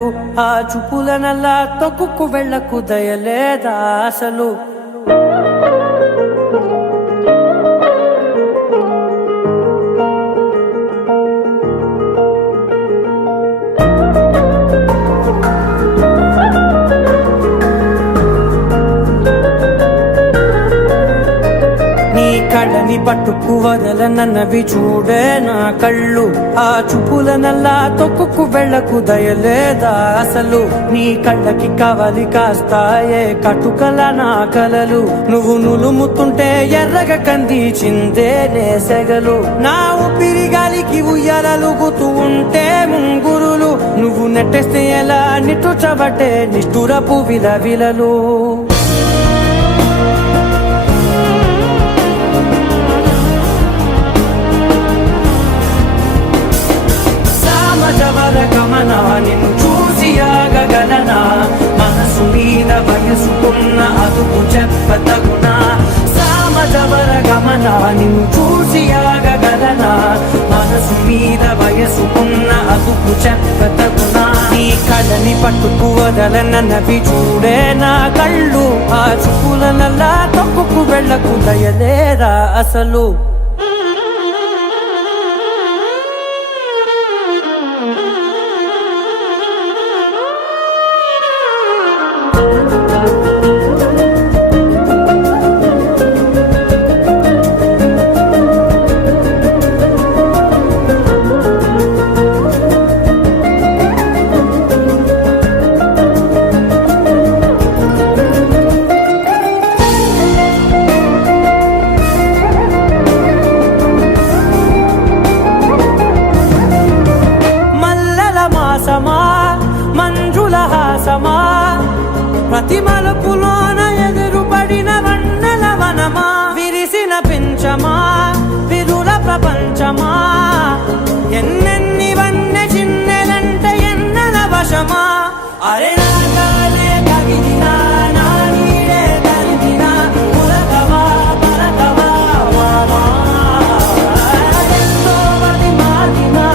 ఆ చూపులనల్లా తొక్కుకు వెళ్ళకు దయలేదా అసలు కళ్ళని పట్టుకు వదలనన్నవి చూడే నా కళ్ళు ఆ చూపులనల్లా తొక్కుకు వెళ్ళకు దయలేదా అసలు నీ కళ్ళకి కవలి కాస్తాయే కటుకల నా కలలు నువ్వు నులుముతుంటే ఎర్రగ కంది చిందే నేసెగలు నా ఊపిరి గాలికి ఉయ్యాలలుగుతూ ఉంటే ముంగురులు నువ్వు నెట్టేస్తే ఎలా నిట్టుచబట్టే నిష్ఠురపు విలవిలలు గమనా నిన్ను చూసి ఆగగలనా మనసు మీద వయసుకున్న అదుపు చెప్పతగునా సామజవర గమనా నిన్ను చూసి ఆగగలనా మనసు మీద వయసుకున్న అదుపు చెప్పతగునా నీ కళ్ళని పట్టుకు వదలనన్నవి చూడే నా కళ్ళు ఆ చూపులనల్లా తొక్కుకు వెళ్ళకు దయలేరా అసలు మంజుల హాసమా ప్రతి మలుపులోన ఎదురుపడిన వన్నెల వనమా విరిసిన పించమా విరుల ప్రపంచమా ఎన్నెన్ని వన్నె చిన్నెలంటే ఎన్నెల వశమా అరే నాగాలే కగిలినా నా నీడే తరిమినా ఉలకవా పలకవా వామా ఎంతో మది మారినా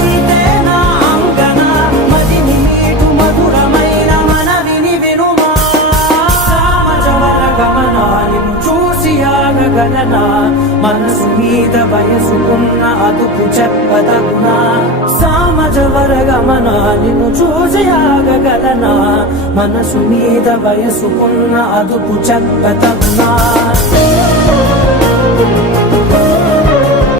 ఇంతేనా అంగన మదిని నీటు మధురమైన మనవిని వినుమా సామజవర గమనా నిన్ను చూసి ఆగగలనా మనసు మీద వయసుకున్న అదుపు చెప్పదగునా సామజవర గమనా నిన్ను చూసి ఆగగలనా మనసు మీద వయసుకున్న అదుపు చెప్పదగునా